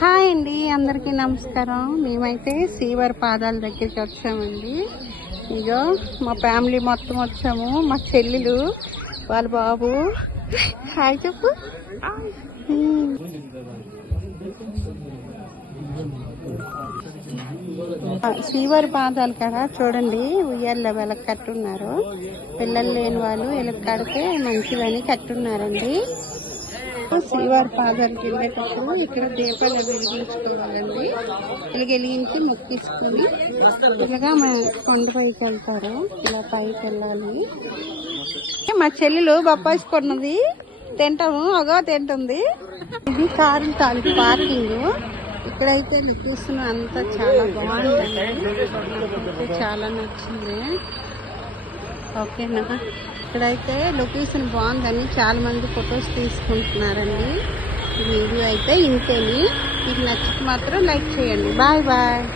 Hi అండి, అందరికీ నమస్కారం. మేమైతే శ్రీవారి పాదాల దగ్గరికి వచ్చామండి. ఇగో మా ఫ్యామిలీ మొత్తం వచ్చాము. మా చెల్లెలు, వాళ్ళ బాబు. హాయ్ చెప్పు. శ్రీవారి పాదాలు కదా చూడండి, ఉయ్యాల్లో వీళ్ళకి కట్టున్నారు. పిల్లలు లేని వాళ్ళు వీళ్ళకి కడితే మంచిదని కట్టున్నారండి. శ్రీవారి పాదాలకు వెళ్ళేటప్పుడు ఇక్కడ దీపాలు వెలిగించుకోవాలండి. ఇలా వెలిగించి మొక్కించుకుని ఇలాగా కొండ పైకి వెళ్తారు. ఇలా పైకి వెళ్ళాలి. మా చెల్లెలు బొప్పాయిసుకున్నది తింటాము, అగో తింటుంది. ఇది కారు తాలూకు పార్కింగ్. ఇక్కడైతే లొకేషన్ అంతా చాలా బాగుందండి, చాలా నచ్చింది. ఓకేనా, ఇక్కడైతే లొకేషన్ బాగుందని చాలా మంది ఫొటోస్ తీసుకుంటున్నారండి. వీడియో అయితే ఇంతేని. మీకు నచ్చితే మాత్రం లైక్ చేయండి. Bye bye.